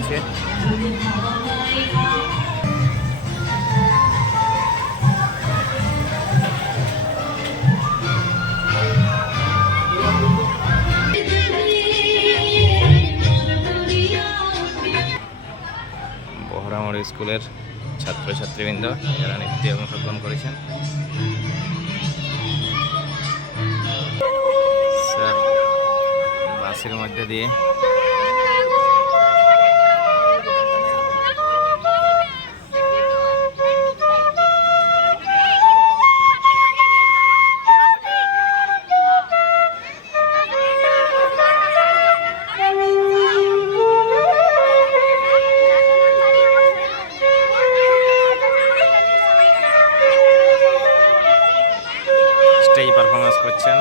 চলছে। বহরামোড় স্কুলের ছাত্রছাত্রীবৃন্দ যারা নৃত্যে অংশগ্রহণ করেছেন। স্যার বাসের মধ্যে দিয়ে স্টেজ পারফরমেন্স করছেন।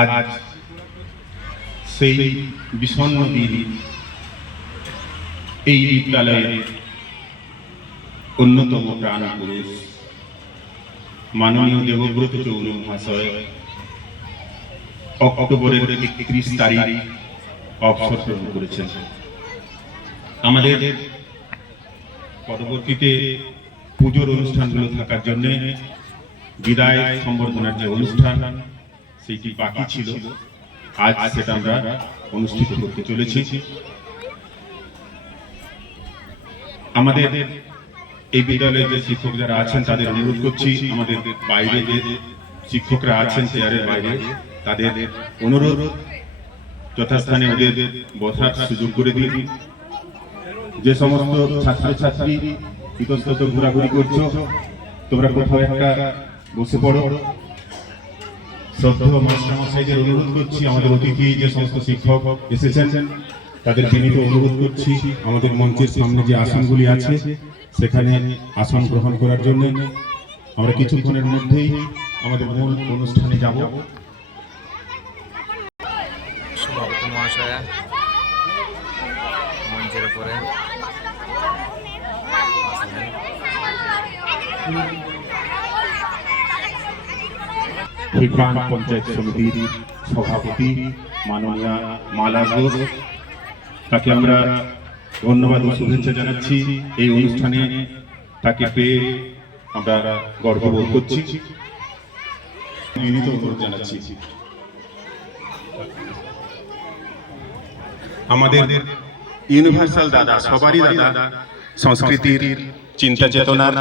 আজ সেই বিষণ্ণ দিন এই বিদ্যালয়ের অন্যতম প্রাণ পুরুষ মাননীয় দেবব্রত চৌধুরী মহাশয় অক্টোবরের 31 তারিখ অবসর গ্রহণ করেছেন। আমাদের পরবর্তীতে পুজোর অনুষ্ঠানগুলো থাকার জন্য বিদায় সম্বর্ধনার যে অনুষ্ঠান সেটি বাকি ছিল, আজ সেটা আমরা অনুষ্ঠিত করতে চলেছি। আমাদের এই বিদ্যালয়ে যে শিক্ষক যারা আছেন তাদের অনুরোধ করছি, আমাদের বাইরে যে শিক্ষকরা আছেন চেয়ারের বাইরে তাদের অনুরোধ যথাস্থানে ওদের বসার সুযোগ করে দিন। যে সমস্ত ছাত্রছাত্রী ইতস্তত ঘোরাঘুরি করছো তোমরা কোথাও একটা বসে পড়ো। শ্রদ্ধেয় মাস্টারমশাইদের অনুরোধ করছি, আমাদের অতিথি যে সমস্ত শিক্ষক এসেছেন তাদের বিনীত অনুরোধ করছি আমাদের মঞ্চের সামনে যে আসনগুলি আছে সেখানে আসন গ্রহণ করার জন্য। আমরা কিছুক্ষণের মধ্যেই আমাদের মূল অনুষ্ঠানে যাব। সভাপতি মহাশয়া মঞ্চের উপরে হিরবান পঞ্চায়েত সমিতির সভাপতি মাননীয়া মালা ঘোষ, তাকে আমরা ধন্যবাদ ও শুভেচ্ছা জানাচ্ছি। এই অনুষ্ঠানে তাকে পেয়ে আমরা গর্ববোধ করছি, বিনীত অনুরোধ জানাচ্ছি। আমাদের ইউনিভার্সাল দাদা, সবারই দাদা, সংস্কৃতির চিন্তা চেতনার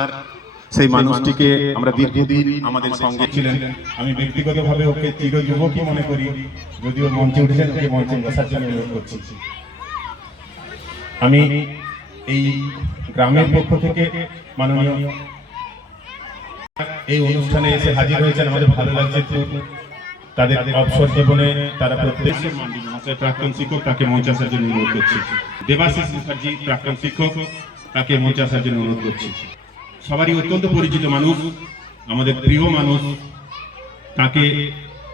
সেই মানুষটিকে আমরা দীর্ঘদিন আমাদের সঙ্গে ছিলেন। আমি ব্যক্তিগতভাবে ওকে চির যুবকই মনে করি, যদিও মঞ্চে উঠেছেন ওকে মঞ্চে বসার জন্য অনুরোধ করছি। আমি এই গ্রামের পক্ষ থেকে মাননীয় এই অনুষ্ঠানে এসে হাজির হয়েছেন, আমাদের ভালো লাগছে। তাদের অবসর জীবনে তারা প্রত্যেক প্রাক্তন শিক্ষক তাকে মঞ্চে আসার জন্য অনুরোধ করছি। দেবাশিস মুখার্জি প্রাক্তন শিক্ষক, তাকে মঞ্চে আসার জন্য অনুরোধ করছি। সবারই অত্যন্ত পরিচিত মানুষ, আমাদের প্রিয় মানুষ, তাকে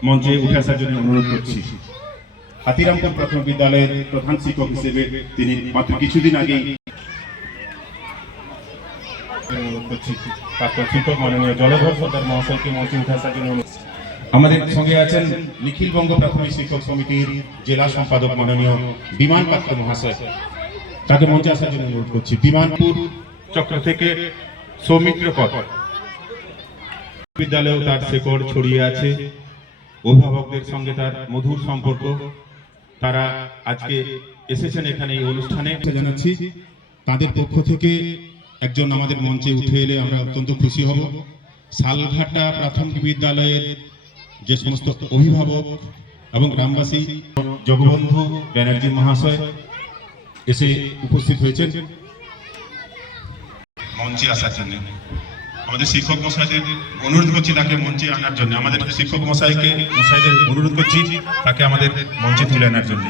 মঞ্চে উঠে আসার জন্য অনুরোধ করছি। হাতিরামপুর প্রাথমিক বিদ্যালয়ের প্রধান শিক্ষক হিসেবে তিনি মাত্র কিছুদিন আগেই অনুরোধ করছি প্রাক্তন শিক্ষক মাননীয় জলধর সর্দার মহাশয়কে মঞ্চে উঠে আসার জন্য অনুরোধ। আমাদের সঙ্গে আছেন নিখিলবঙ্গ প্রাথমিক শিক্ষক সমিতির জেলা সম্পাদক মাননীয় বিমান পাত্র মহাশয়, তাকে মঞ্চে আসার জন্য অনুরোধ করছি। বিমানপুর চক্র থেকে সৌমিত্র কর বিদ্যালয়েও তার শেকড় ছড়িয়ে আছে, অভিভাবকদের সঙ্গে তার মধুর সম্পর্ক। তারা আজকে এসেছেন এখানে এই অনুষ্ঠানে, জানাচ্ছি তাদের পক্ষ থেকে একজন আমাদের মঞ্চে উঠে এলে আমরা অত্যন্ত খুশি হব। শালঘাটা প্রাথমিক বিদ্যালয়ের যে সমস্ত অভিভাবক এবং গ্রামবাসী, জগবন্ধু ব্যানার্জি মহাশয় এসে উপস্থিত হয়েছেন মঞ্চে আসার জন্য। আমাদের শিক্ষক মশাইদের অনুরোধ করছি তাকে মঞ্চে আনার জন্য। আমাদের শিক্ষক মশাইদের অনুরোধ করছি তাকে আমাদের মঞ্চে তুলে আনার জন্য।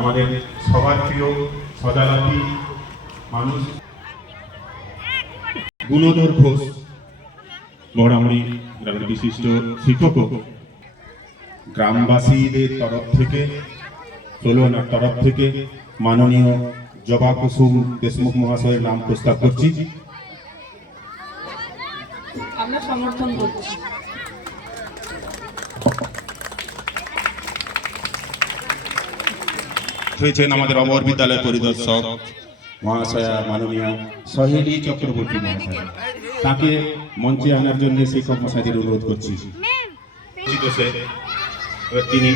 আমাদের সবার প্রিয় সদালাপী মানুষ গুণধর ঘোষ, বড়ামুড়ি গ্রামের বিশিষ্ট শিক্ষক, গ্রামবাসীদের তরফ থেকে, চলুয়ানার তরফ থেকে মাননীয় জবা কুসুম দেশমুখ মহাশয়ের নাম প্রস্তাব করছি। আমরা সমর্থন করছি। হয়েছেন আমাদের অমর বিদ্যালয় পরিদর্শক মহাশয়া মাননীয় সহেলী চক্রবর্তী মহাশয়, তাকে মঞ্চে আনার জন্য শিক্ষক মশাইদের অনুরোধ করছি। তিনি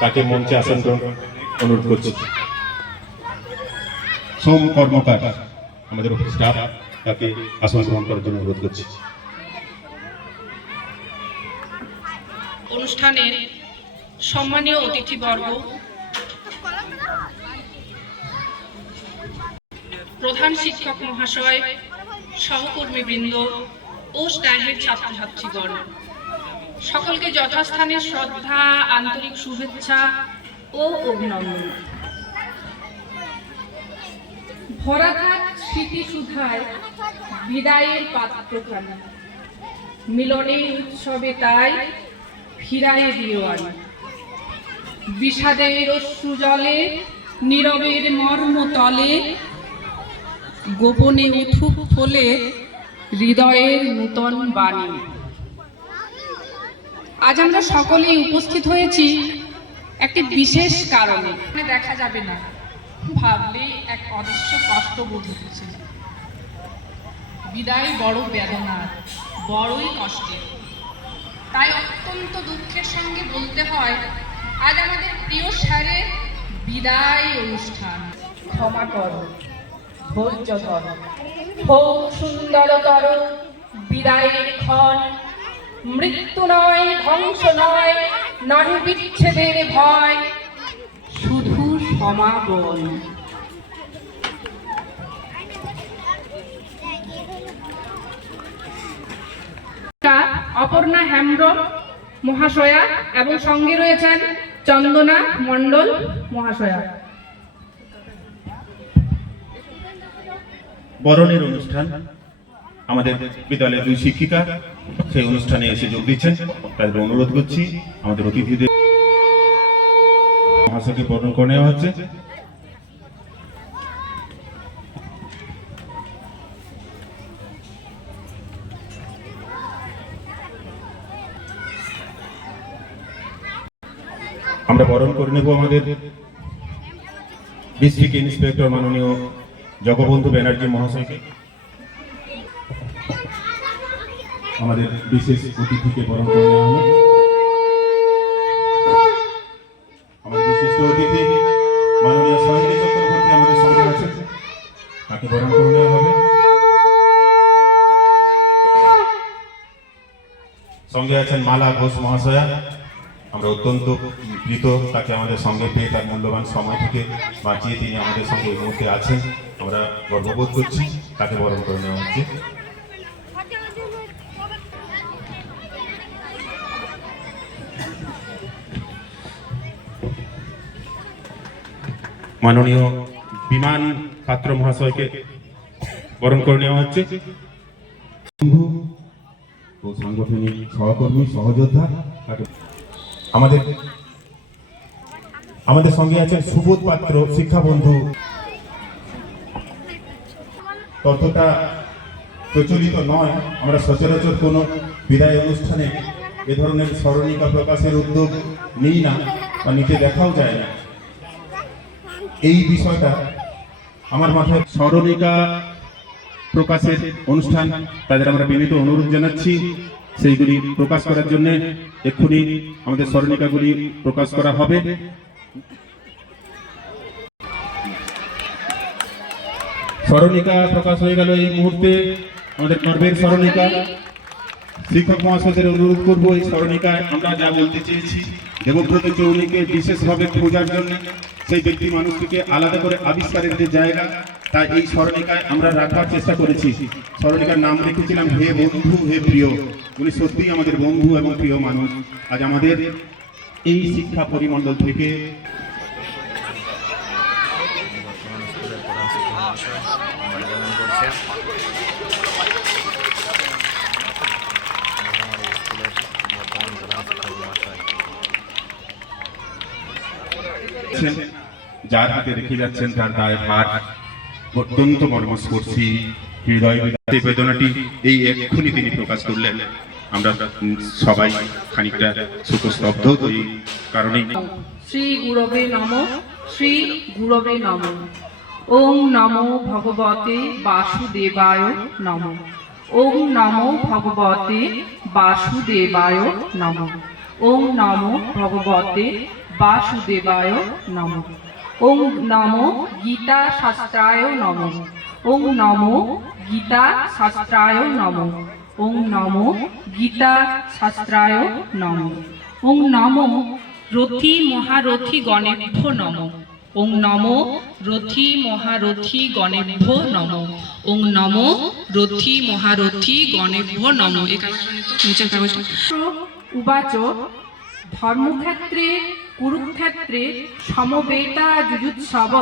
তাকে মঞ্চে আসার জন্য অনুরোধ করছি। সোম কর্মকার আমাদের অফিস স্টাফ, তাকে আসন গ্রহণ করার জন্য অনুরোধ করছি। অনুষ্ঠানের সম্মানীয় অতিথিবর্গ, প্রধান শিক্ষক মহাশয়, সহকর্মীবৃন্দ ও স্নেহের ছাত্রছাত্রীগণ, সকলকে যথাস্থানে শ্রদ্ধা, আন্তরিক শুভেচ্ছা ও অভিনন্দন। ভরাঘাত স্মৃতিসুধায় বিদায়ের পাত্রখানি, মিলনের উৎসবে তাই ফিরায়ে দিও আনি। বিষাদের অশ্রুজলে, নীরবের মর্মতলে, গোপনে উঠুক ফলে হৃদয়ের নূতন বাণী। আজ আমরা সকলেই উপস্থিত হয়েছি একটি বিশেষ কারণে। দেখা যাবে না ভাবলে এক অদৃশ্য কষ্ট বোধ হচ্ছে। বিদায় বড় বেদনার, বড়ই কষ্টের। তাই অত্যন্ত দুঃখের সঙ্গে বলতে হয়, আজ আমাদের প্রিয় স্যারের বিদায় অনুষ্ঠান। ক্ষমা করো, ধৈর্য ধরো, হোক সুন্দরতর বিদায়ের ক্ষণ। মৃত্যু নয়, ধ্বংস নয়, নহে বিচ্ছেদের ভয়, শুধু সমাগম। অপর্ণা হেমব্রম মহাশয়া এবং সঙ্গে রয়েছেন চন্দনা মণ্ডল মহাশয়া। বরণের অনুষ্ঠান, আমাদের বিদ্যালয়ের দুই শিক্ষিকা সেই অনুষ্ঠানে এসে যোগ দিচ্ছেন, তাদের অনুরোধ করছি আমাদের অতিথিদের মহাশয়কে বরণ করে নেওয়া হচ্ছে। আমরা বরণ করে নেব আমাদের ডিস্ট্রিক্ট ইন্সপেক্টর মাননীয় জগবন্ধু ব্যানার্জি মহাশয়কে। আমাদের বিশেষ অতিথিকে বরণ করে নেওয়া হলো। আমাদের বিশিষ্ট অতিথি মাননীয় সহেলী চক্রবর্তী আমাদের সঙ্গে আছেন, তাকে বরণ করে নেওয়া হবে। সঙ্গে আছেন মালা ঘোষ মহাশয়া, আমরা অত্যন্ত কৃত তাকে আমাদের সঙ্গে পেয়ে, তার মূল্যবান সময় থেকে বাঁচিয়ে তিনি আমাদের সঙ্গে এই মুহূর্তে আছেন, আমরা গর্ববোধ করছি। তাকে বরণ করে নেওয়া হচ্ছে। মাননীয় বিমান পাত্র মহাশয়কে বরণ করে নেওয়া হচ্ছে। বন্ধু ও সাংগঠনিক সহকর্মী সহযোদ্ধা আমাদের সঙ্গে আছেন সুবোধ পাত্র, শিক্ষা বন্ধু। ততটা প্রচলিত নয়, আমরা সচরাচর কোনো বিদায় অনুষ্ঠানে এ ধরনের স্মরণিকা প্রকাশের উদ্যোগ নিই না বা নিতে দেখাও যায় না। এই বিষয়টা আমার মাথায় স্মরণিকা প্রকাশের অনুষ্ঠান, তাদের আমরা বিনীত অনুরোধ জানাচ্ছি সেইগুলি প্রকাশ করার জন্য। এক্ষুনি আমাদের স্মরণিকাগুলি প্রকাশ করা হবে। স্মরণিকা প্রকাশ হয়ে গেল এই মুহূর্তে। আমাদের পর্বের স্মরণিকা শিক্ষক মহাশয়দের অনুরোধ করব, এই স্মরণিকায় আমরা যা বলতে চেয়েছি দেবব্রত চৌনিকে বিশেষভাবে খোঁজার জন্য, সেই ব্যক্তি মানুষটিকে আলাদা করে আবিষ্কারের যে জায়গা, তাই এই স্মরণিকায় আমরা রাখার চেষ্টা করেছি। স্মরণিকার নাম রেখেছিলাম হে বন্ধু হে প্রিয়। উনি সত্যিই আমাদের বন্ধু এবং প্রিয় মানুষ। আজ আমাদের এই শিক্ষা পরিমণ্ডল থেকে যার হাতে রেখে যাচ্ছেন তার দায় ভার অত্যন্ত মর্মস্পর্শী, হৃদয় বেদনাটি এই এক্ষুনি তিনি প্রকাশ করলেন। আমরা সবাই খানিকটা শোকস্তব্ধ, তো এই কারণেই। শ্রী গুরবে নমঃ, শ্রী গুরবে নমঃ। ওম নমো ভগবতে বাসুদেবায় নমঃ। ওম নমো ভগবতে বাসুদেবায় নমঃ। ওম নমো ভগবতে বাসুদেবায় নমঃ। ওম নমো গীতা শাস্ত্রায় নমঃ। ওম নমো গীতা শাস্ত্রায় নমঃ। ওম নমো গীতা শাস্ত্রায় নমঃ। ওম নমো রথি মহারথী গণেভ্যো নমঃ। ওম নমো রথি মহারথী গণেভ্যো নমঃ। ওম নমো রথি মহারথী গণেভ্যো নমঃ। এই কাগজটা নিতে নিচের কাগজটা। উবাচ ধর্মক্ষেত্রে কুরুক্ষেত্রে সমবেতা যুযুৎসব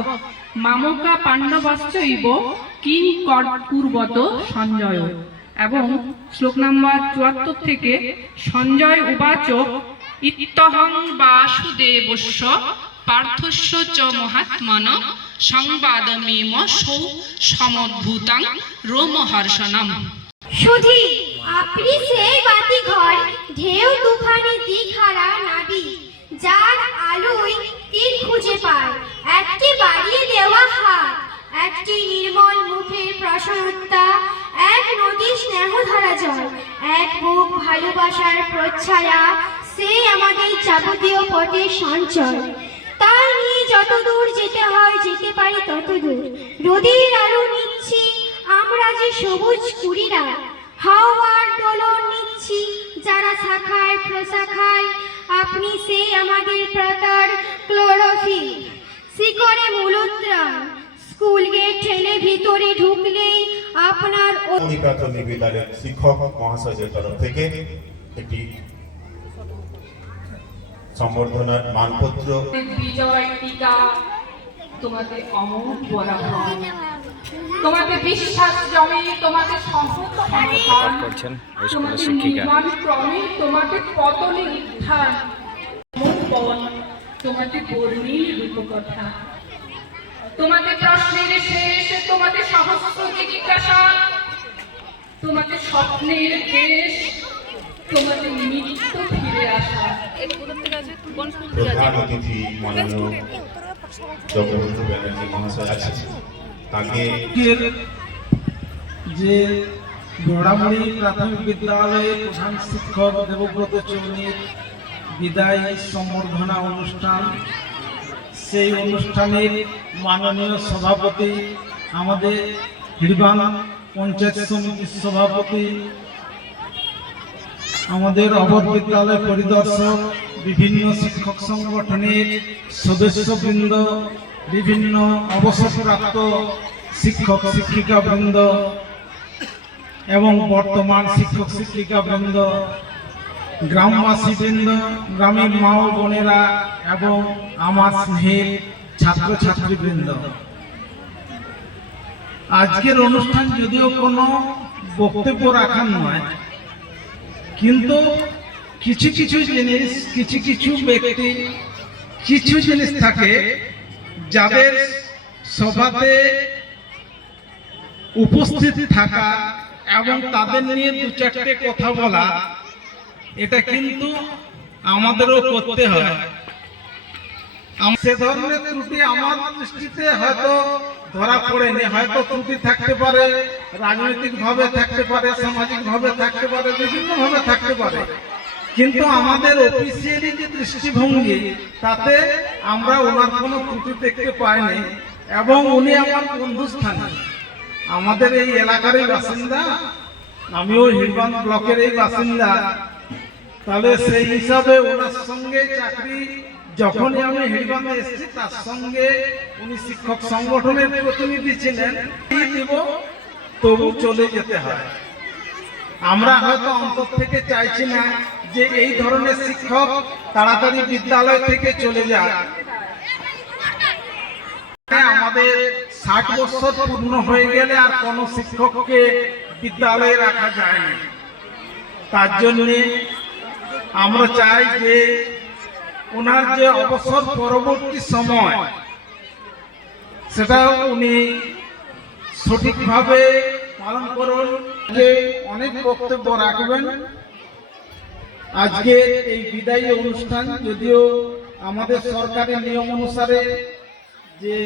মামকা পাণ্ডবশ্চৈব কিং কুর্বত সঞ্জয়। এবং শ্লোক নাম্বার ৭৪ থেকে সঞ্জয় উবাচ ইত্যহং বাসুদেবস্য পার্থস্য চ মহাত্মন সংবাদমেম সৌ সমদ্ভূতাং রোমহর্ষণম। সুধী আপনি সেই বাতি ঘর ঢেউ তুফানে দিকহারা নাবি, যার আলোয় তীর খুঁজে পায় একটি বাড়িয়ে দেওয়া হাত, একটি নির্মল মুখের প্রসন্নতা, এক নদী স্নেহধারা জল, এক বুক ভালোবাসার প্রচ্ছায়া, সে আমাদের যাবতীয় পথের সঞ্চয়। তার নিয়ে যত দূর যেতে হয় যেতে পারি তত দূর। নদীর আলো নিচ্ছি আমরা যে সবুজ কুড়িরা, হাওয়ার দোলন নিচ্ছি যারা শাখায় প্রশাখায়, আপনি সেই আমাদের প্রতার ক্লোরোফিল, শিকড়ে মূলত্রাণ, স্কুল গেট ঠেলে ভিতরে ঢুকলেই আপনার প্রাথমিক বিদ্যালয়ের শিক্ষক মহাশয়ের তরফ থেকে একটি সম্বর্ধনার মানপত্র। বিজয় টিকা তোমাকে অমর বলা হয়, তোমাকে বিশ্বাস জমে, তোমাকে পাঠ করছেন স্কুলের শিক্ষিকা। ক্রমে তোমাকে পতনে উত্থান, তোমাকে বর্ণিল রূপকথা, তোমাকে প্রশ্নের শেষ, তোমাকে সহস্র জিজ্ঞাসা, তোমাকে স্বপ্নের দেশ, তোমাকে নিত্য ফিরে আসা। প্রধান অতিথি মাননীয় জগবন্ধু ব্যানার্জি মহাশয় আছেন, তাকে যে গোড়ামুড়ি প্রাথমিক বিদ্যালয়ের প্রধান শিক্ষক দেবব্রত চৌনির বিদায় সম্বর্ধনা অনুষ্ঠান, সেই অনুষ্ঠানের মাননীয় সভাপতি, আমাদের হিড়বাং পঞ্চায়েত সমিতির সভাপতি, আমাদের অবধ বিদ্যালয় পরিদর্শক, বিভিন্ন শিক্ষক সংগঠনের সদস্যবৃন্দ, বিভিন্ন অবসরপ্রাপ্ত শিক্ষক শিক্ষিকাবৃন্দ এবং বর্তমান শিক্ষক শিক্ষিকাবৃন্দ, গ্রামবাসীবৃন্দ, গ্রামের মা ও বোনেরা এবং আমার স্নেহের ছাত্রছাত্রীবৃন্দ, আজকের অনুষ্ঠান যদিও কোনো বক্তব্য রাখার নয়, কিন্তু কিছু কিছু জিনিস, কিছু কিছু ব্যক্তি, কিছু জিনিস থাকে যাদের সভাতে উপস্থিত থাকা এবং তাদের নিয়ে দু চারটে কথা বলা, এটা কিন্তু আমাদেরও করতে হয়। সে ধরনের ত্রুটি আমার দৃষ্টিতে হয়তো ধরা পড়েনি। হয়তো ত্রুটি থাকতে পারে, রাজনৈতিক ভাবে থাকতে পারে, সামাজিক ভাবে থাকতে পারে, বিভিন্ন ভাবে থাকতে পারে, কিন্তু আমাদের অফিসিয়ালি যে দৃষ্টিভঙ্গি, তাতে আমরা ওনার কোনো ত্রুটি দেখতে পাইনি। এবং উনি আমার বন্ধুস্থানী, আমাদের এই এলাকারই বাসিন্দা, আমিও হিড়বাঁধ ব্লকের এই বাসিন্দা। তাহলে সেই হিসাবে ওনার সঙ্গে চাকরি, যখনই আমি হিড়বাঁধে এসেছি তার সঙ্গে উনি শিক্ষক সংগঠনের প্রতিনিধি ছিলেন, দিব তবু চলে যেতে হয়। আমরা হয়তো অন্তর থেকে চাইছি না যে এই ধরনের শিক্ষক তাড়াতাড়ি বিদ্যালয় থেকে চলে যায়। আমাদের 60 বছর পূর্ণ হয়ে গেলে আর কোনো শিক্ষককে বিদ্যালয়ে রাখা যায় না। তার জন্য আমরা চাই যে ওনার যে অবসর পরবর্তী সময়, সেটা উনি সঠিকভাবে পালন করুন, যে অনেক বক্তব্য রাখবেন। আজকে এই বিদায়ী অনুষ্ঠান, যদিও আমাদের সরকারি নিয়ম অনুসারে যে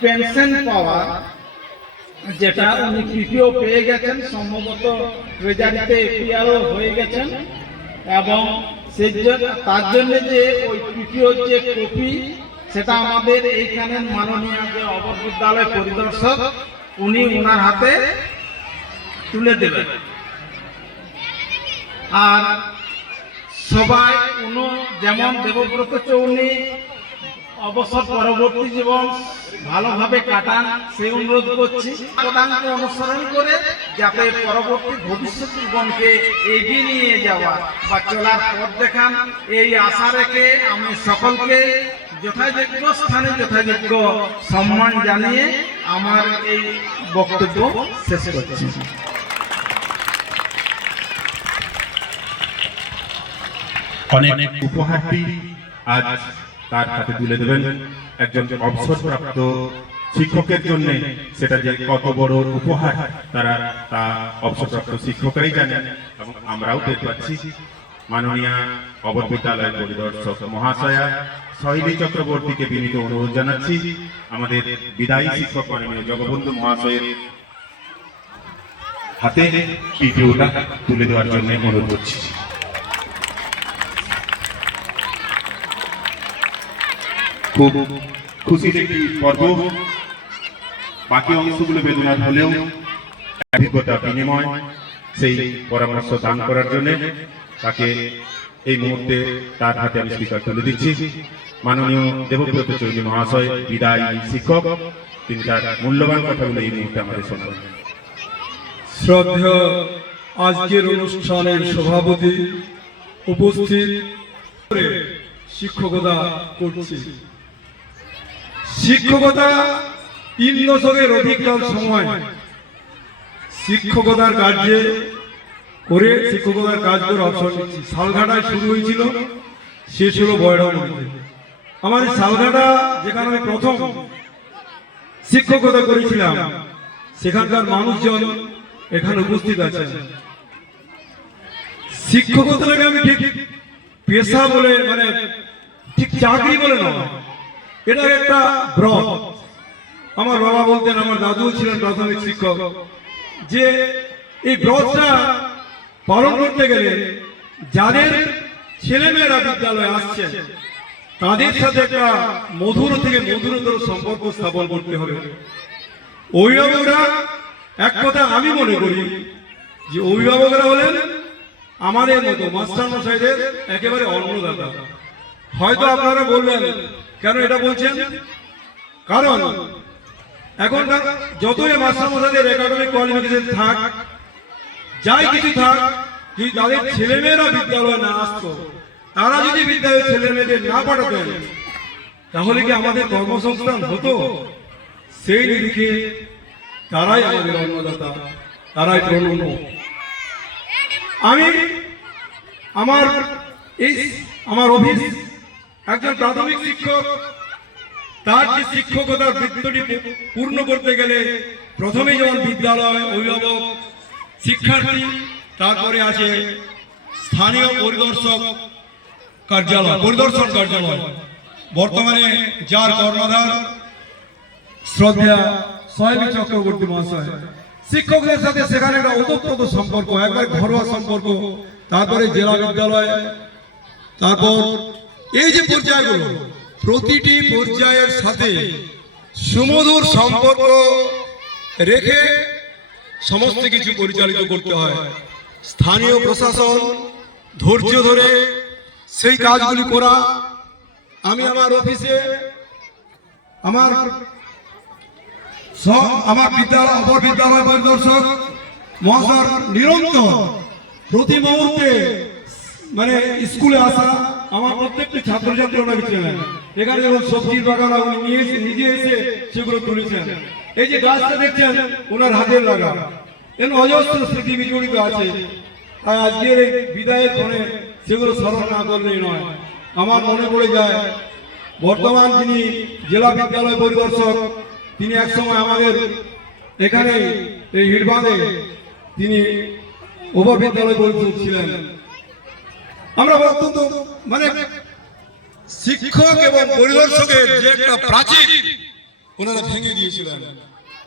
পেনশন পাওয়া, যেটা উনি পিপিও পেয়ে গেছেন, সম্ভবত ট্রেজারিতে এপিআরও হয়ে গেছেন, এবং সেই তার জন্য যে ওই পিপিও যে কপি, সেটা আমাদের এইখানে মাননীয় যে অবর বিদ্যালয় পরিদর্শক, উনি ওনার হাতে তুলে দেবেন। আর সবাই যেমন দেবব্রত চৌনি অবসর পরবর্তী জীবন ভালোভাবে কাটান, সেই অনুরোধ করছি। পদাঙ্ক অনুসরণ করে যাতে পরবর্তী ভবিষ্যৎ জীবনকে এগিয়ে নিয়ে যাওয়া বা চলার পথ দেখান, এই আশা রেখে আমি সকলকে যথাযোগ্য স্থানে যথাযোগ্য সম্মান জানিয়ে আমার এই বক্তব্য শেষ করছি। অনেক উপহারটি আজ তার হাতে তুলে দেবেন একজন অবসরপ্রাপ্ত শিক্ষকের জন্য। সেটা যে কত বড় উপহার তারা তা অবসরপ্রাপ্ত শিক্ষকরাই জানেন, এবং আমরাও টের পাচ্ছি। মাননীয় অবর বিদ্যালয় পরিদর্শক মহাশয়া শৈলী চক্রবর্তীকে বিনীত অনুরোধ জানাচ্ছি আমাদের বিদায়ী শিক্ষক মাননীয় জগবন্ধু মহাশয়ের হাতে পিপিওটা তুলে দেওয়ার জন্য অনুরোধ করছি। খুব খুশির একটি পর্ব, বাকি অংশগুলো বেদনার হলেও অভিজ্ঞতা বিনিময়, সেই পরামর্শ দান করার জন্য তাকে এই মুহূর্তে তার হাতে আমি স্পিকার তুলে দিচ্ছি। মাননীয় দেবব্রত চৌধুরী মহাশয় বিদায়ী শিক্ষক, তিনি তার মূল্যবান কথাগুলো এই মুহূর্তে আমাদের শোনাবেন। শ্রদ্ধেয় আজকের অনুষ্ঠানের সভাপতি উপস্থিত শিক্ষকতা করছি। শিক্ষকতা 3 দশকের অধিককাল সময় শিক্ষকতার কাজে করে শিক্ষকতার কাজ করে অবসর নিচ্ছি। সালঘাটায় শুরু হয়েছিল, শেষ হলো বয়রামণিতে। আমার সালঘাটা যেখানে আমি প্রথম শিক্ষকতা করেছিলাম, সেখানকার মানুষজন এখানে উপস্থিত আছে। শিক্ষকতাটাকে আমি ঠিক পেশা বলে, মানে ঠিক চাকরি বলে নয়, এটা একটা ব্রত। আমার বাবা বলতেন, আমার দাদুও ছিলেন প্রাথমিক শিক্ষক, যে এই ব্রতটা পালন করতে গেলে যাদের ছেলেমেয়েরা বিদ্যালয়ে আসছে তাদের সাথে একটা মধুর থেকে মধুরতর সম্পর্ক স্থাপন করতে হবে। অভিভাবকরা, এক কথা আমি মনে করি যে অভিভাবকরা হলেন আমাদের মতো মাস্টার মশাইদের একেবারে অন্নদাতা। হয়তো আপনারা বলবেন কেন এটা বলছেন, কারণ এখন যতই মাস্টার মশাইদের একাডেমিক কোয়ালিফিকেশন থাক, যাই কিছু থাক, যদি তাদের ছেলেমেয়েরা বিদ্যালয়ে না আসতো, তারা যদি বিদ্যালয়ের ছেলে মেয়েদের না পাঠাতেন, তাহলে কি আমাদের কর্মসংস্থান হতো? সেই নিরিখে তারাই আমাদের অন্নদাতা, তারাই প্রণম্য। আমি আমার অফিস একজন প্রাথমিক শিক্ষক, তার যে শিক্ষকতার বৃত্তটি পূর্ণ করতে গেলে প্রথমে যেমন বিদ্যালয়, অভিভাবক, শিক্ষার্থী, তারপরে আছে স্থানীয় পরিদর্শন কার্যালয়, বর্তমানে যার কর্ণধার শ্রদ্ধা সহেবী চক্রবর্তী মহাশয়। শিক্ষকদের সাথে সেখানে একটা ওতপ্রোত সম্পর্ক, একবার ঘরোয়া সম্পর্ক, তারপরে জেলা বিদ্যালয়, তারপর এই যে পর্যায়গুলো, প্রতিটি পর্যায়ের সাথে সুমধুর সম্পর্ক রেখে সমস্ত কিছু পরিচালিত করতে হয়। স্থানীয় প্রশাসন ধৈর্য ধরে সেই কাজগুলি করা। আমি আমার অফিসে আমার অপর বিদ্যালয় পরিদর্শক মহাশয় নিরন্তর প্রতি মুহূর্তে মানে স্কুলে আসা আমার প্রত্যেকটি ছাত্রছাত্রী ওনাকে চেনেন। এখানে যেমন সবজির বাগান উনি নিয়ে এসে নিজে এসে সেগুলো তুলেছেন। এই যে গাছটা দেখছেন ওনার হাতের লাগা, এর অজস্র স্মৃতি বিজড়িত আছে। তাই আজকের এই বিদায়ের ক্ষণে সেগুলো স্মরণ না করলেই নয়। আমার মনে পড়ে যায় বর্তমান যিনি জেলা বিদ্যালয় পরিদর্শক, তিনি একসময় আমাদের এখানে এই হিড়বাঁধে তিনি উপবিদ্যালয় পরিদর্শক ছিলেন। আমরা অত্যন্ত মানে শিক্ষক এবং পরিদর্শকের যে একটা প্রাচীর ওনারা ভেঙে দিয়েছিলেন।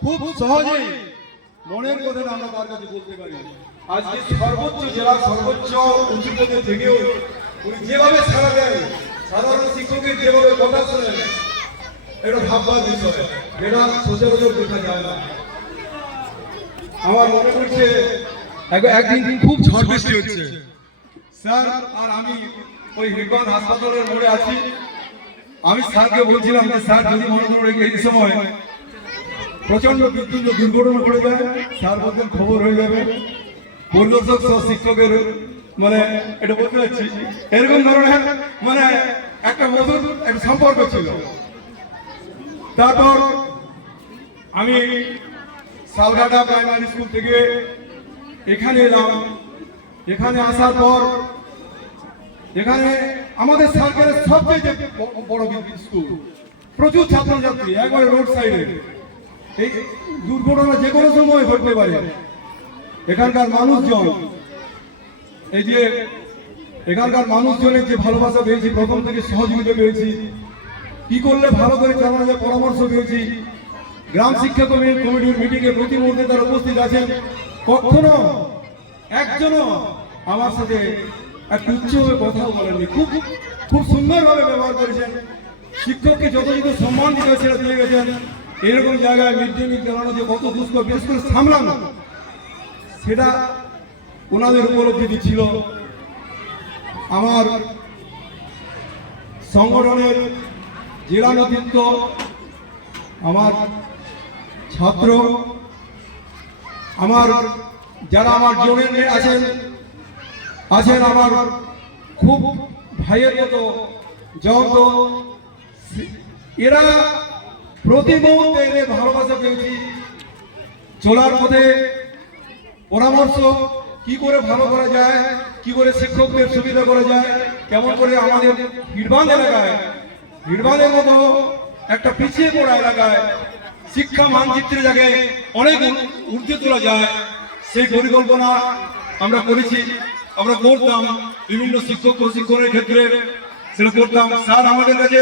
খুব সহজেই মনের কথা আমরা তার কাছে বলতে পারি। আজকে সর্বোচ্চ জেলা সর্বোচ্চ উঁচু পদে থেকেও উনি যেভাবে সাড়া দেন, সাধারণ শিক্ষকের যেভাবে কথা শোনেন, এটা ভাববার বিষয়, এটা সচরাচর দেখা যায় না। আমার মনে পড়ছে একদিন খুব ঝড় বৃষ্টি হচ্ছে স্যার, আর আমি ওই হিড়বাঁধ হাসপাতালের মোড়ে আছি। আমি স্যারকে বলছিলাম যে স্যার যদি মনে করে এই সময় প্রচন্ড বিদ্যুৎ দুর্ঘটনা ঘটে যায়, স্যার বলতেন খবর হয়ে যাবে। পরিদর্শক সহ শিক্ষকের মানে এটা বলতে চাচ্ছি এরকম ধরনের মানে একটা মধুর একটা সম্পর্ক ছিল। তারপর আমি সালঘাটা প্রাইমারি স্কুল থেকে এখানে এলাম। এখানে আসার পর এখানে আমাদের সরকারের সবচেয়ে বড় স্কুল, প্রচুর ছাত্রছাত্রী, একবারে রোড সাইডে। এই দুর্ঘটনা যে কোনো সময় ঘটতে পারে। এখানকার মানুষজন, এই যে এখানকার মানুষজনের যে ভালোবাসা পেয়েছি, প্রথম থেকে সহযোগিতা পেয়েছি, কি করলে ভালো করে চালানো যায় পরামর্শ পেয়েছি। গ্রাম শিক্ষা কমিটির মিটিংয়ে প্রতি মুহূর্তে তারা উপস্থিত আছেন। কখনো একজনও আমার সাথে একটু উচ্চভাবে কথাও বলেননি, খুব সুন্দরভাবে ব্যবহার করেছেন। শিক্ষককে যতটুকু সম্মান দিতে সেটা দিয়ে গেছেন। এরকম জায়গায় মিড ডে মিল চালানো যে কত দুষ্কর, বিশেষ করে সামলানো, সেটা ওনাদের উপলব্ধি ছিল। আমার সংগঠনের জেলা নেতৃত্ব, আমার ছাত্র, আমার যারা আমার জনের আছেন আমার খুব ভাইয়ের মতো যত, এরা প্রতি মুহূর্তে এদের ভালোবাসা পেয়েছি। চলার পথে পরামর্শ, কি করে ভালো করা যায়, কি করে শিক্ষকদের সুবিধা করা যায়, কেমন করে আমাদের হিড়বাঁধ এলাকায়, হিড়বাঁধের মতো একটা পিছিয়ে পড়া এলাকায় শিক্ষা মানচিত্রে যাকে অনেক ঊর্ধ্বে তোলা যায়, সেই পরিকল্পনা আমরা করেছি, আমরা করতাম বিভিন্ন শিক্ষক প্রশিক্ষণের ক্ষেত্রে সেটা করতাম। স্যার আমাদের কাছে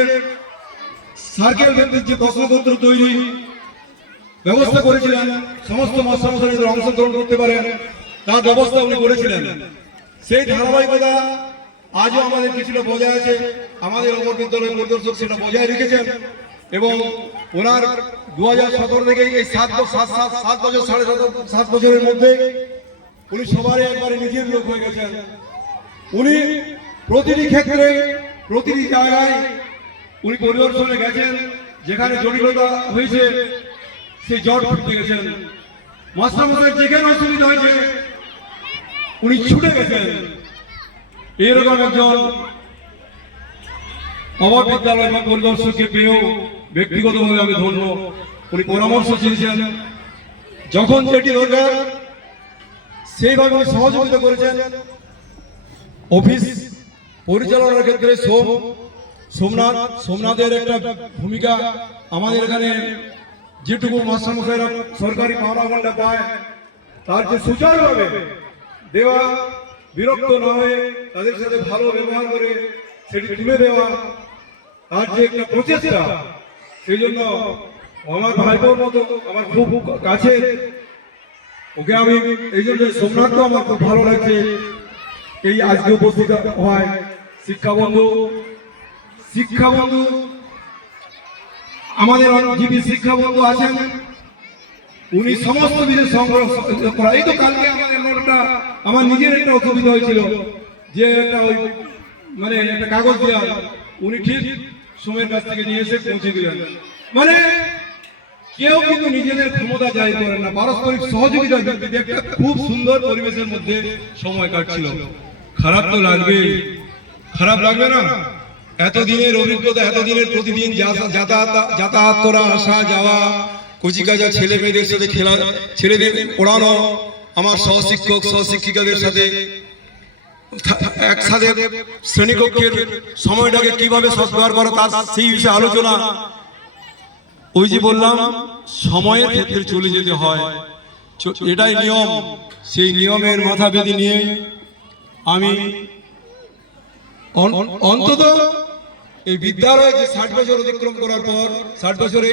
সার্কেল ভিত্তিক যে প্রশ্নপত্র তৈরি ব্যবস্থা করেছিলেন, সমস্ত মাস্টারমশাইদের অংশগ্রহণ করতে পারেন তার ব্যবস্থা উনি করেছিলেন। সেই ধারাবাহিকতা আজও আমাদের কিছুটা বজায় আছে। আমাদের অপর বিদ্যালয় পরিদর্শক সেটা বজায় রেখেছেন এবং ওনার 2017 থেকে এই 7 বছর 7.5 বছরের মধ্যে উনি সবারই একবারে নিজের লোক হয়ে গেছেন। উনি প্রতিটি ক্ষেত্রে প্রতিটি জায়গায় উনি পরিদর্শনে গেছেন, যেখানে জটিলতা হয়েছে সেই জট ফুটতে গেছেন। মাস্টারমশাই যেখানে অসুবিধা হয়েছে উনি ছুটে গেছেন। এরকম একজন আমার বিদ্যালয় বা পরিদর্শককে পেয়েও ব্যক্তিগতভাবে আমি ধন্য। উনি পরামর্শ চেয়েছেন, যখন যেটি দরকার সেইভাবে উনি সহযোগিতা করেছেন। অফিস পরিচালনার ক্ষেত্রে সোমনাথের একটা ভূমিকা, আমাদের এখানে যেটুকু মাস্টারমশাইরা সরকারি পাওনা ঘন্টা পায় তার যে সুচারুভাবে দেওয়া, বিরক্ত না হয়ে তাদের সাথে ভালো ব্যবহার করে সেটি তুলে দেওয়া, তার যে একটা প্রচেষ্টা, সেই জন্য আমার ভাইবোর মতো আমার খুব কাছে, ওকে আমি এই জন্য সোমনাথকে আমার খুব ভালো লাগছে এই আজকে উপস্থিত হয়। শিক্ষাবন্ধু আমাদের যিনি শিক্ষাবন্ধু আছেন, উনি সমস্ত বিষয় সংগ্রহ করা। এই তো কালকে আমার নিজের একটা অসুবিধা হয়েছিল, যে একটা ওই মানে একটা কাগজ দেওয়া, উনি ঠিক সময়ের কাছ থেকে নিয়ে এসে পৌঁছে দিলেন। মানে কেউ কিন্তু নিজেদের ক্ষমতা জাহির করেন না, পারস্পরিক সহযোগিতা ভিত্তিতে একটা খুব সুন্দর পরিবেশের মধ্যে সময় কাটছিল। খারাপ তো লাগবে, খারাপ লাগবে না? এতদিনের অভিজ্ঞতা, এতদিনের প্রতিদিন যাতায়াত করা, আসা যাওয়া, কচিকাচা ছেলে মেয়েদের সাথে খেলা, ছেলেদের পড়ানো, আমার সহশিক্ষক সহশিক্ষিকাদের সাথে একসাথে শ্রেণীকক্ষের সময়টাকে কিভাবে সদ্ব্যবহার করা, তার সেই বিষয়ে আলোচনা। ওই যে বললাম, সময়ের ক্ষেত্রে চলে যেতে হয়, এটাই নিয়ম। সেই নিয়মের মাথা বেঁধে নিয়ে আমি অন্তত এই বিদ্যালয়ে যে 60 বছর অতিক্রম করার পর, 60 বছরে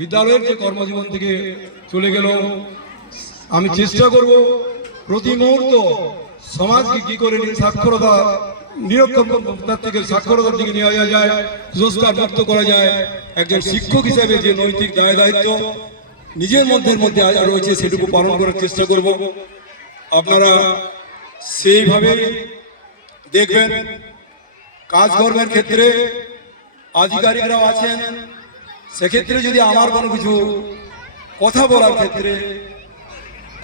বিদ্যালয়ের যে কর্মজীবন থেকে চলে গেল, আমি চেষ্টা করব প্রতি মুহূর্ত সমাজকে কি করে সাক্ষরতা, নিরক্ষরতার থেকে সাক্ষরতার দিকে নিয়ে যাওয়া যায়, কুসংস্কার মুক্ত করা যায়। একজন শিক্ষক হিসেবে যে নৈতিক দায়িত্ব নিজের মধ্যে রয়েছে, সেটুকু পালন করার চেষ্টা করব। আপনারা সেইভাবে দেখবেন। কাজকর্মের ক্ষেত্রে আধিকারিকরাও আছেন, সেক্ষেত্রে যদি আমার কোনো কিছু কথা বলার ক্ষেত্রে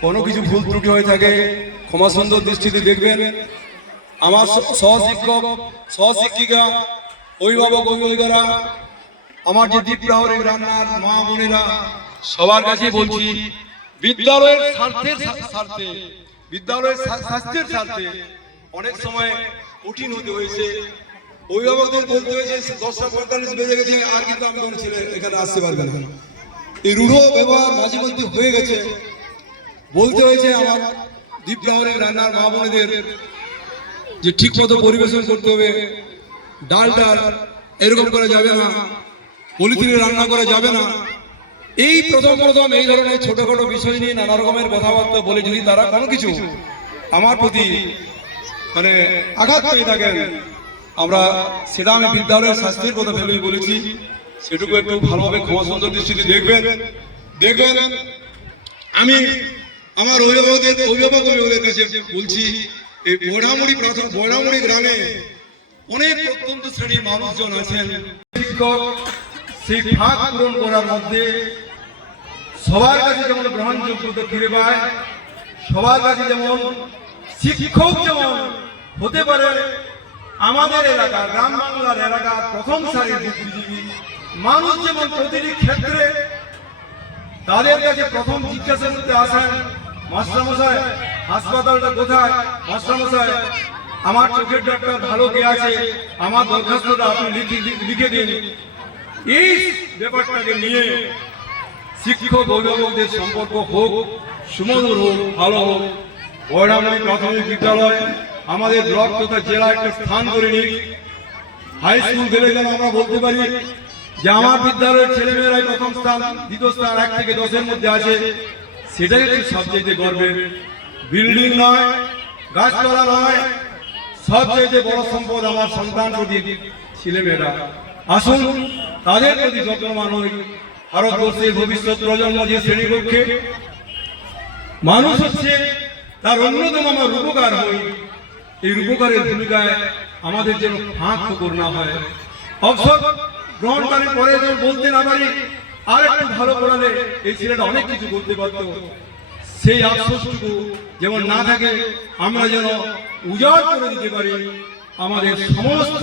কোনো কিছু ভুল ত্রুটি হয়ে থাকে, ক্ষমা সুন্দর দৃষ্টিতে দেখবেন। আমার সহশিক্ষক সহশিক্ষিকা, অভিভাবক অভিভাবিকারা, আমার যে দ্বীপ প্রহরী রান্নার মা বোনেরা, সবার কাছে বলছি, বিদ্যালয়ের স্বার্থে বিদ্যালয়ের স্বাস্থ্যের স্বার্থে অনেক সময় কঠিন হতে হয়েছে। অভিভাবকদের বলতে হয়েছে 10:45 বেজে গেছে, আর কিন্তু আমি কোনো ছেলে এখানে আসতে পারবে না। এই রূঢ় ব্যবহার মাঝে মধ্যে হয়ে গেছে। বলতে হয়েছে আমার দ্বীপ প্রহরী রান্নার মা বোনেদের যে ঠিক মতো পরিবেশন করতে হবে, ডালটা এরকম করা যাবে না, পলিথিনে রান্না করা যাবে না। এই প্রথম এই ধরনের ছোটখাটো বিষয় নিয়ে নানা রকমের কথাবার্তা বলে যদি তারা কোনো কিছু আমার প্রতি মানে আঘাত পেয়ে থাকেন, আমরা সেটা আমি বিদ্যালয়ের স্বাস্থ্যের কথা ভেবেই বলেছি। সেটুকু একটু ভালোভাবে ক্ষমা সুন্দর দৃষ্টিতে দেখবেন। আমি আমার অভিভাবকদের কাছে বলছি, এই বড়ামুড়ি গ্রামে অনেক প্রত্যন্ত শ্রেণীর মানুষজন আছেন। শিক্ষক সেই ফাঁক পূরণ করার মধ্যে সবার কাছে যেমন গ্রহণযোগ্যতা ফিরে পায়, সবার কাছে যেমন শিক্ষক যেমন হতে পারে আমাদের এলাকা, গ্রাম বাংলার এলাকার প্রথম সারির বুদ্ধিজীবী মানুষ, যেমন প্রতিটি ক্ষেত্রে তাদের কাছে প্রথম জিজ্ঞাসা করতে আসেন, মাস্টারমশাই হাসপাতালটা কোথায়, মাস্টারমশাই আমার চোখের ডাক্তার ভালো কে আছে, আমার দরখাস্তটা আপনি লিখে দিন। এই ব্যাপারটাকে নিয়ে শিক্ষক অভিভাবকদের সম্পর্ক হোক সুমধুর হোক, ভালো হোক। বড়ামুড়ি প্রাথমিক বিদ্যালয় আমাদের ব্লক তথা জেলা একটা স্থান করে নিক। হাই স্কুল গেলে যেন আমরা বলতে পারি যে আমার বিদ্যালয়ের ছেলেমেয়েরাই প্রথম স্থান, দ্বিতীয় স্থান 1 থেকে 10-এর মধ্যে আছে। সেটাই হচ্ছে সবচেয়ে গর্বের। বিল্ডিং নয়, গাছপালা নয়, সবচেয়ে বড় সম্পদ আমার সন্তান প্রতি ছেলেমেয়েরা। আসুন তাদের প্রতি যত্নবান হই। ভারতবর্ষের ভবিষ্যৎ প্রজন্ম যে শ্রেণীকক্ষে মানুষ হচ্ছে, তার অন্যতম আমার রূপকার হই। এই রূপকারের ভূমিকায় আমাদের যেন ফাঁক ফোকর না হয়। অবসর গ্রহণকারীর পরে যখন বলতে না পারি, আর একটু ভালো পড়ালে এই ছেলেটা অনেক কিছু করতে পারত, সেই আফসোসটুকু যেমন না থাকে, আমরা যেন উজাড় করে দিতে পারি। আমাদের সমস্ত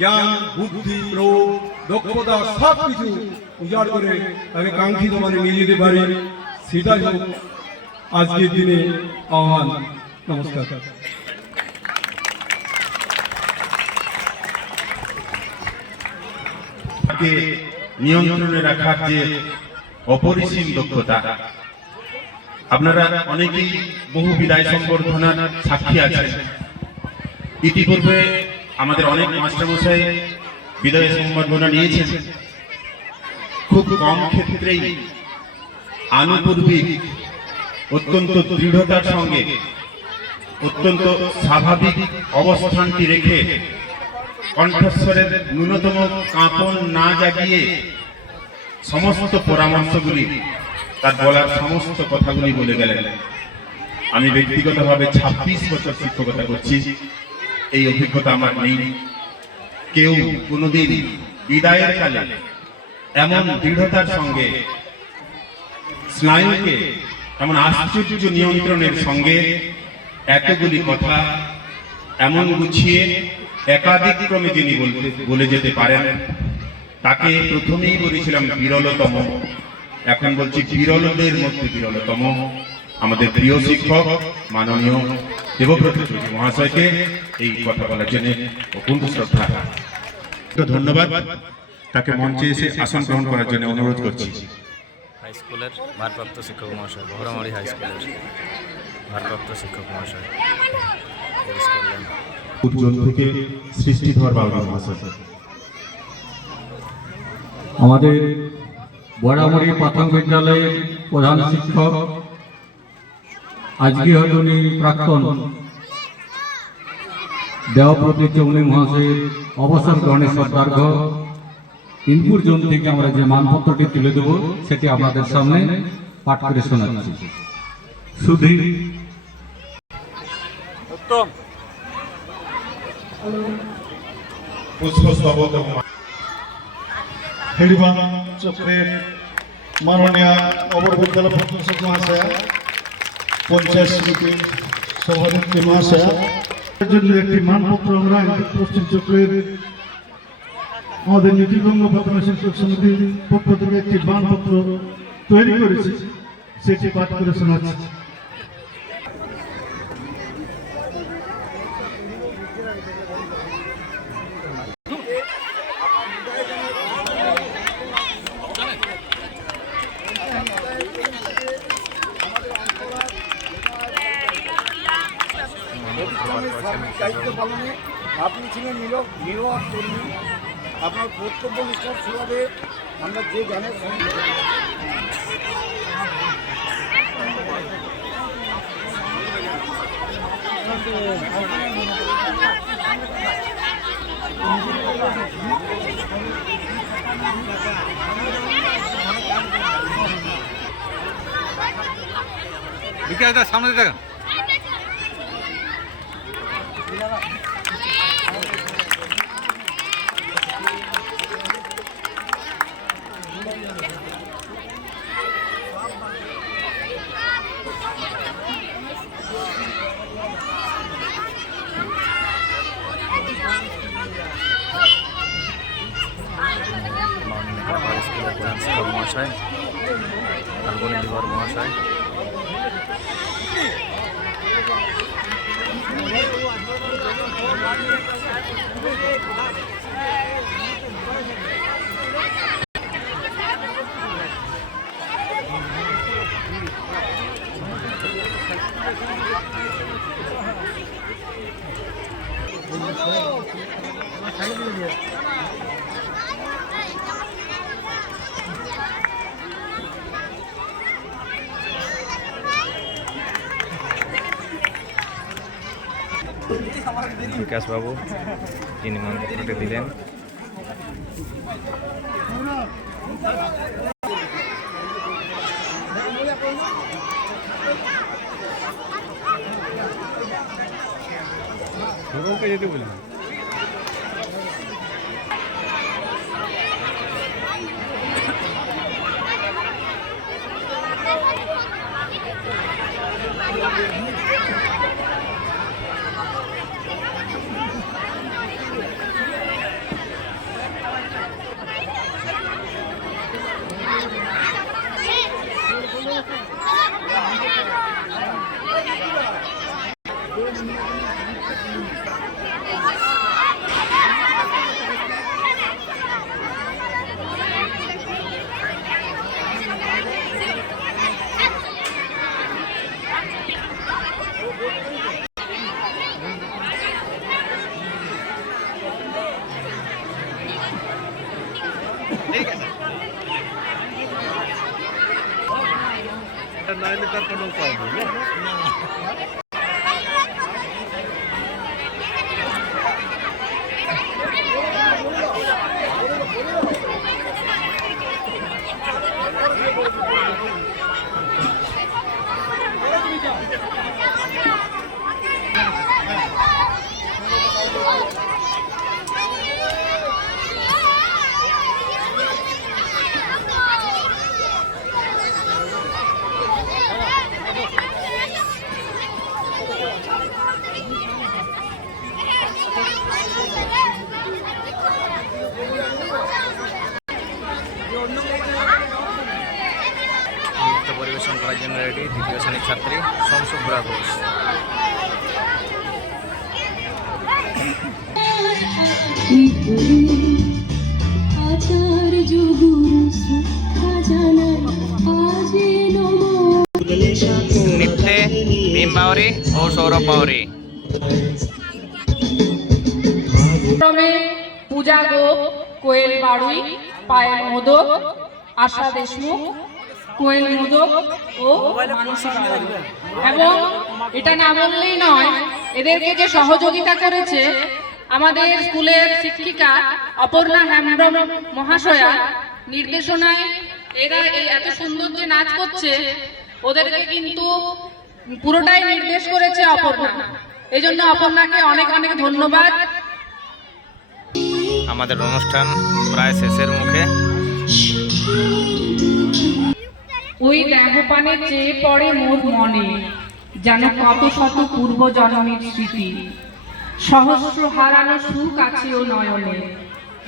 জ্ঞান বুদ্ধি প্রয়োগ দক্ষতা সব কিছু উজাড় করে তাকে কাঙ্ক্ষিত মানে নিয়ে যেতে পারি, সেটাই হোক আজকের দিনে আহ্বান। নমস্কার। নিয়ন্ত্রণে রাখার যে অপরিসীম দক্ষতা, আপনারা অনেকেই বহু বিদায় সম্বর্ধনার সাক্ষী আছেন। ইতিপূর্বে আমাদের অনেক মাস্টারমশাই বিদায় সম্বর্ধনা নিয়েছেন। খুব কম ক্ষেত্রেই আনুপূর্বিক অত্যন্ত দৃঢ়তার সঙ্গে অত্যন্ত স্বাভাবিক অবস্থানটি রেখে কণ্ঠস্বরের ন্যূনতম কাঁপন না জাগিয়ে সমস্ত পরামর্শগুলি, তার বলার সমস্ত কথাগুলি বলে গেলেন। আমি ব্যক্তিগতভাবে 26 বছর শিক্ষকতা করছি, এই অভিজ্ঞতা আমার নেই। কেউ কোনোদিন বিদায়ের কালে এমন দৃঢ়তার সঙ্গে স্নায়ুকে এমন আশ্চর্য নিয়ন্ত্রণের সঙ্গে এতগুলি কথা এমন গুছিয়ে একাধিক ক্রমে যিনি বলে যেতে পারেন, তাকে প্রথমেই বলেছিলাম বিরলতম, এখন বলছি বিরলদের মধ্যে বিরলতম। আমাদের প্রিয় শিক্ষক মাননীয় দেবব্রত চৌধুরী মহাশয়কে এই কথা বলার জন্য অকুণ্ঠ শ্রদ্ধা, ধন্যবাদ। তাকে মঞ্চে এসে আসন গ্রহণ করার জন্য অনুরোধ করছি। হাই স্কুলের ভারপ্রাপ্ত শিক্ষক মহাশয়, বহরামারি হাই স্কুলের ভারপ্রাপ্ত শিক্ষক মহাশয় প্রবেশ করলেন। উজ্জ্বল থেকে সৃষ্টিধর বাবু মহাশয়। আমাদের বড়ামুড়ি প্রাথমিক বিদ্যালয়ের প্রধান শিক্ষক, আজকে হয়তো উনি প্রাক্তন দেবব্রত চৌধুরী মহাশয়ের অবসর গ্রহণের সত্যার্ঘ ইনপুট জোন থেকে আমরা যে মানপত্রটি তুলে দেব সেটি আপনাদের সামনে পাঠ করে শোনাচ্ছি। সুধীর উত্তম পুষ্পস্তবক হেড়িবাং চক্রের মাননীয় অপর বিদ্যালয় প্রশাসক মহাশয়া, পঞ্চায়েত সমিতির সভানেত্রী মহাশয়া, এর জন্য একটি মানপত্র আমরা পশ্চিম চক্রের আমাদের নীতিভঙ্গ প্রাথমিক শিক্ষক সমিতির পক্ষ থেকে একটি মানপত্র তৈরি করেছি, সেটি পাঠ করে শোনাচ্ছি। দায়িত্ব পালনে আপনি ছিলেন নির্বাহক কর্মী। আপনার কর্তব্য নিষ্ঠার সেভাবে আমরা যে গানের বিকাশদা সামনে দেখা স্কুলের প্রধান শিক্ষক মহাশয়, ফাল্গুনী ধর মহাশয়, বিকাশবাবু যিনি মানপত্রটি দিলেন। যেতে বললাম নৃত্য পরিবেশন করার জন্য রেডি দ্বিতীয় শ্রেণীর ছাত্রী শমশুভ্রা ঘোষ। নৃত্যে ভীম বাউরি ও সৌরভ বাউরি। ক্রমে পূজা গোপ, কোয়েল বাড়ুই, পায়েল মোদক, আশা দেশমুখ, কোয়েল মোদক ও মানসী বাউরি। এবং এটা না বললেই নয়, এদেরকে যে সহযোগিতা করেছে আমাদের স্কুলের শিক্ষিকা অপর্ণা হেমব্রম মহাশয়া নির্দেশনায় এরা এই এত সুন্দর যে নাচ করছে, ওদেরকে কিন্তু পুরোটাই নির্দেশ করেছে অপর্ণা। এই জন্য অপর্ণাকে অনেক অনেক ধন্যবাদ। আমাদের অনুষ্ঠান প্রায় শেষের মুখে। ওই দেহপানে চেয়ে পড়ে মোর মনে, যেন কত শত পূর্ব জন্মের স্মৃতি, সহস্র হারানো সুখ আছে ও নয়নে,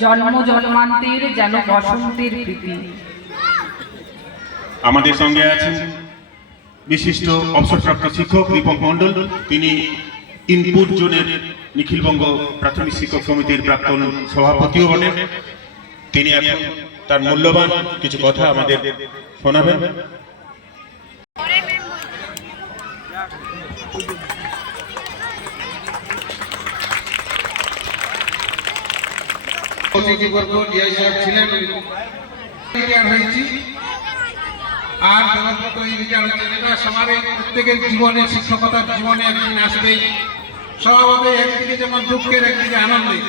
জন্ম জন্মান্তের যেন বসন্তের প্রীতি। আমাদের সঙ্গে আছেন বিশিষ্ট অবসরপ্রাপ্ত শিক্ষক দীপক মণ্ডল। তিনি ইনপুট জোনের নিখিলবঙ্গ প্রাথমিক শিক্ষক সমিতির প্রাক্তন সভাপতিও বটেন। তিনি এখন তার মূল্যবান কিছু কথা আমাদের শোনাবেন। প্রত্যেকের জীবনে শিক্ষকতার জীবনে একদিন আসবেই। স্বভাবে একদিকে যেমন দুঃখের, একদিকে আনন্দের।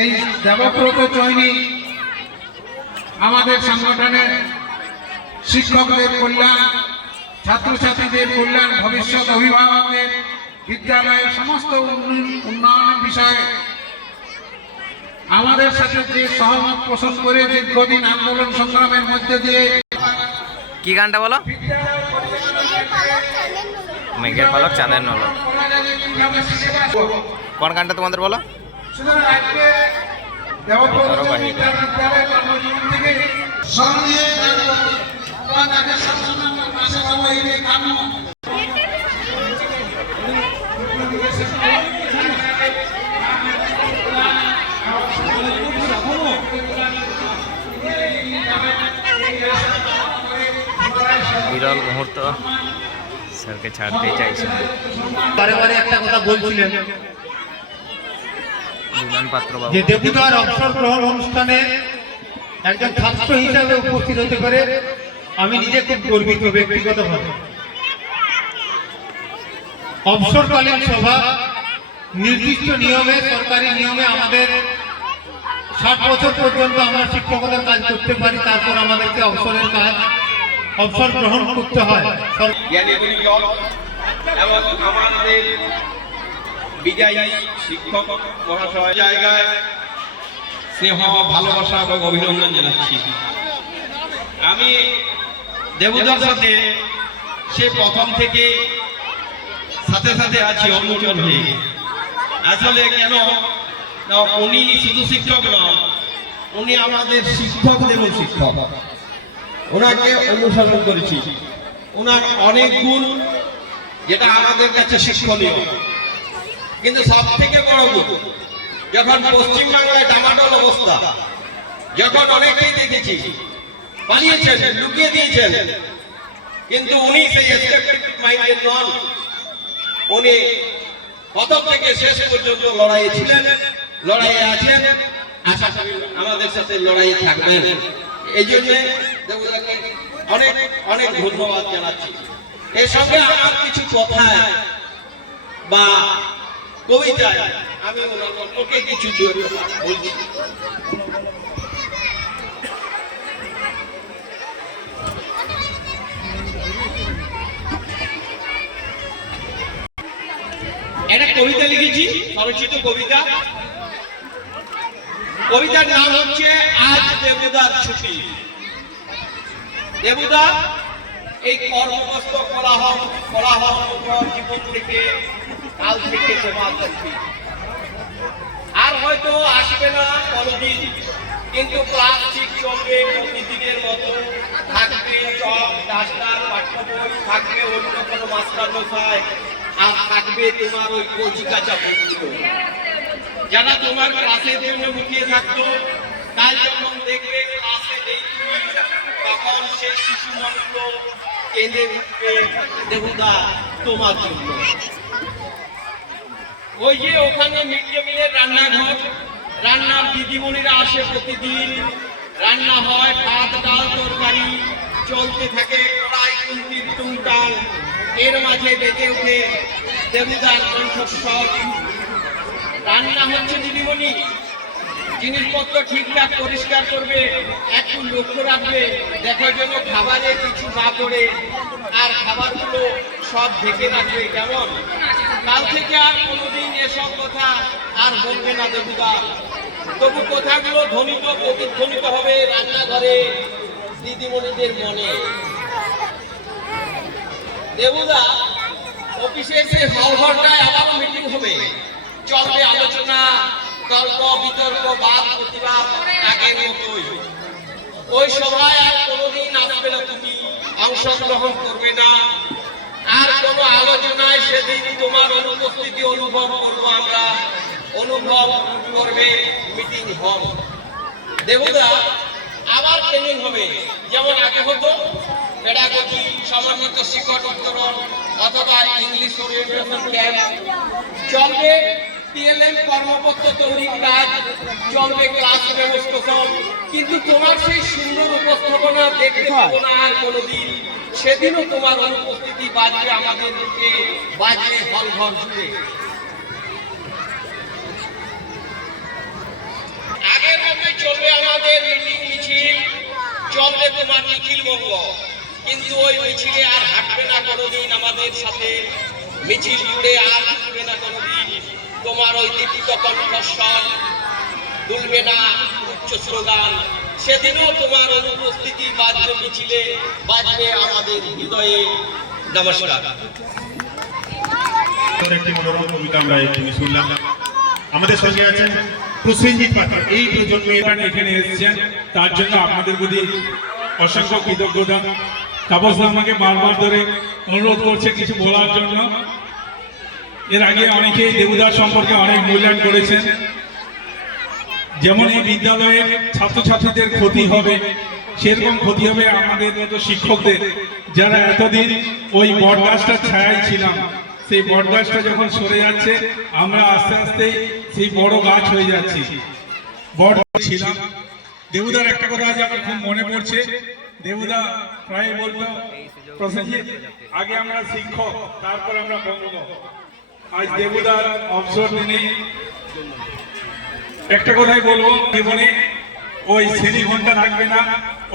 এই দেবব্রত চৈনী আমাদের সংগঠনের শিক্ষকদের কল্যাণ, ছাত্রছাত্রীদের কল্যাণ, ভবিষ্যৎ অভিভাবকদের, বিদ্যালয়ের সমস্ত উন্নয়নের বিষয়ে আমাদের সাথে যে সহমত পোষণ করে দীর্ঘদিন আন্দোলন সংগ্রামের মধ্যে দিয়ে কি গানটা বলো? মেঘের পালক চাঁদের নলক। কোন গানটা তোমাদের বলো? বিরল মুহূর্ত, স্যারকে ছাড়তেই চাইছে না। বারে বারে একটা কথা বলছিলেন বিমান পাত্র বাবু যে দেবুদার অবসর গ্রহণ অনুষ্ঠানে একজন ছাত্র হিসাবে উপস্থিত হতে পারে আমি নিজে খুব গর্বিত ব্যক্তিগতভাবে। অবসরকালীন সভা নির্দিষ্ট নিয়মে, সরকারি নিয়মে আমাদের 60 বছর পর্যন্ত আমরা শিক্ষকতার কাজ করতে পারি, তারপর আমাদেরকে অবসরের কাজ, অবসর গ্রহণ করতে হয়। এবং আমাদের বিদায়ী শিক্ষক মহাশয় জায়গায় স্নেহ, ভালোবাসা এবং অভিনন্দন জানাচ্ছি। আমি দেবুদার সাথে সে প্রথম থেকে সাথে সাথে আছি, অনুচর হয়ে। আসলে কেন না, উনি শুধু শিক্ষক নন, উনি আমাদের শিক্ষকদেরও শিক্ষক। ওনাকে অনুসরণ করেছি, ওনার অনেক গুণ যেটা আমাদের কাছে শিক্ষণীয়। কিন্তু সব থেকে বড় গুণ, যখন পশ্চিমবাংলায় ডামাডোল অবস্থা, যখন অনেকেই দেখেছি পালিয়েছেন, লুকিয়ে দিয়েছেন, কিন্তু উনি সেই এসকেপিস্ট মাইন্ডেড নন। উনি প্রথম থেকে শেষ পর্যন্ত লড়াইয়ে ছিলেন, লড়াইয়ে আছেন, আশা করি আমাদের সাথে লড়াই থাকবেন। এই জন্য দেবদাকে অনেক অনেক ধন্যবাদ জানাচ্ছি। এর সঙ্গে আমার কিছু কথা বা কবিতায় আমি ওকে কিছু বলছি। একটা কবিতা লিখেছি, স্বরচিত কবিতা। কবিতার নাম হচ্ছে আজ দেবদার ছুটি। দেবদা এই কর্মব্যস্ত কোলাহল জীবন থেকে কাল থেকে তোমার ছুটি। আর হয়তো আসবে না কোনোদিন, কিন্তু ক্লাস ঠিক চলবে প্রতিদিনের মতো। থাকবে চক ডাস্টার পাঠ্য বই, থাকবে অন্য কোনো মাস্টার মশাই, আর থাকবে তোমার ওই কচি কাঁচা বন্ধু যারা তোমার ক্লাসের জন্য মুখিয়ে থাকতো। কাল যখন দেখবে ক্লাসে নেই তুমি, তখন সেই শিশু মন্ত্র কেঁদে উঠবে দেবদা তোমার জন্য। ওই যে ওখানে মিড ডে মিলের রান্নাঘর, রান্নার দিদিমণিরা আসে প্রতিদিন। রান্না হয় ভাত ডাল তরকারি, চলতে থাকে কড়াই খুন্তির টুংটাং। এর মাঝে বেজে উঠে দেবদার কণ্ঠস্বর। রান্না হচ্ছে দিদিমণি, জিনিসপত্র ঠিকঠাক পরিষ্কার করবে, একটু লক্ষ্য রাখবে, দেখার জন্য খাবারে কিছু না করে, আর খাবারগুলো সব ঢেকে রাখবে। কেমন? কাল থেকে আর কোনোদিন এসব কথা আর বলবে না দেবদা। তবু কথাগুলো ধ্বনিত প্রতিধ্বনিত হবে রান্নাঘরে দিদিমণিদের মনে। দেবদা অফিসে এসে হল ঘরটায় আবারও মিটিং হবে, চলবে আলোচনা, তর্ক বিতর্ক, বাদ প্রতিবাদ আগের মতোই। ওই সভায় আর কোনোদিন আসবে না তুমি, অংশগ্রহণ করবে না। আর কোনো আলোচনায় সেদিন তোমার অনুপস্থিতি অনুভব করবো আমরা, অনুভব করবে মিটিং হল। দেবদা আবার ট্রেনিং হবে, যেমন আগে হতো পেডাগজি, সমন্বিত শিক্ষক উত্তরণ অথবা ইংলিশ ওরিয়েন্টেশন ক্যাম্প। চলবে টিএলএম কর্মপত্র তৈরির কাজ, চলবে ক্লাস ব্যবস্থাপন। কিন্তু তোমার সেই সুন্দর উপস্থাপনা দেখতে পাবো না আর কোনোদিন। সেদিনও তোমার অনুপস্থিতি বাজবে আমাদের মুখে, বাজবে হল ঘর জুড়ে। আগের মতোই চলবে আমাদের মিটিং মিছিল, চলবে তোমার নিখিল বঙ্গ। কিন্তু ওই মিছিলে আর হাঁটবে না কোনোদিন আমাদের সাথে, মিছিল জুড়ে আর হাঁটবে না কোনোদিন তোমার ওই দীপিত কণ্ঠস্বর, দুলবে না উচ্চ স্লোগান। সেদিনও তোমার অনুপস্থিতি বাজবে মিছিলে, বাজবে আমাদের হৃদয়ে। নমস্কার। একটি মনোরম কবিতা আমরা এখানে শুনলাম। আমাদের সঙ্গে আছেন প্রসেনজিৎ পাত্র। এই প্রজন্মে এখানে এসেছেন, তার জন্য আপনাদের প্রতি অসংখ্য কৃতজ্ঞতা। তাপস আমাকে বারবার ধরে অনুরোধ করছে কিছু বলার জন্য। এর আগে অনেকেই দেবদার সম্পর্কে অনেক মূল্যায়ন করেছেন। যেমন এই বিদ্যালয়ের ছাত্রছাত্রীদের ক্ষতি হবে, সেরকম ক্ষতি হবে আমাদের মতো শিক্ষকদের, যারা এতদিন ওই বটগাছটার ছায়ায় ছিলাম। সেই বটগাছটা যখন সরে যাচ্ছে, আমরা আস্তে আস্তে সেই বড় গাছ হয়ে যাচ্ছি। বট ছিলাম। দেবদার একটা কথা আজ আমার খুব মনে পড়ছে। দেবদা প্রায় বলতো, প্রসেনজিৎ আগে আমরা শিক্ষক, তারপর আমরা বঙ্গ। আজ দেবদার অবসর দিনে একটা কথাই বলবো, জীবনে ওই শ্রেণী ঘন্টা থাকবে না,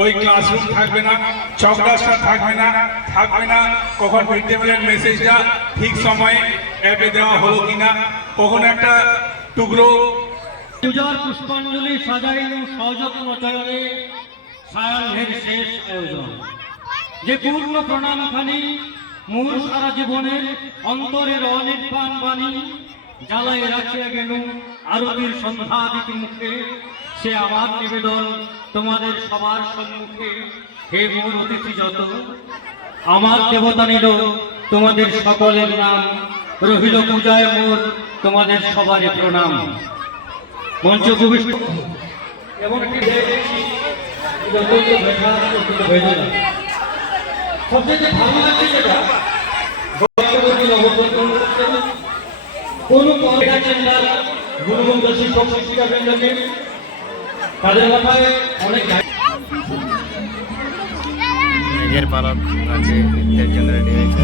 ওই ক্লাসরুম থাকবে না, চকডাস্টার থাকবে না কখন মিড ডে মিলের মেসেজটা ঠিক সময়ে অ্যাপে দেওয়া হলো কিনা, কখন একটা টুকরো পূজার পুষ্পাঞ্জলি সাজাইল সযত্ন চয়নে সায়াহ্নের শেষ আয়োজন। যে পূর্ণ প্রণামখানি মূল সারা জীবনের অন্তরের অনির্বাণ বাণী জ্বালায় রাখিয়া গেল আরতির সন্ধ্যাদিক মুখে। সে আমার নিবেদন তোমাদের সবার সম্মুখে। হে মোর অতিথি যত, আমার দেবতা নিল তোমাদের সকলের নাম। রহিল পূজায় মোর তোমাদের সবারই প্রণাম। মঞ্চ ভূমিষ্ঠ এমন একটি সবচেয়ে ভালো লাগছে যেটা কোন গুরুবন্ধ শিক্ষক শিক্ষিকা বৃন্দকে তাদের মাথায় অনেক মেঘের পালক আছে ঈদের জন্য রেডি হয়েছে।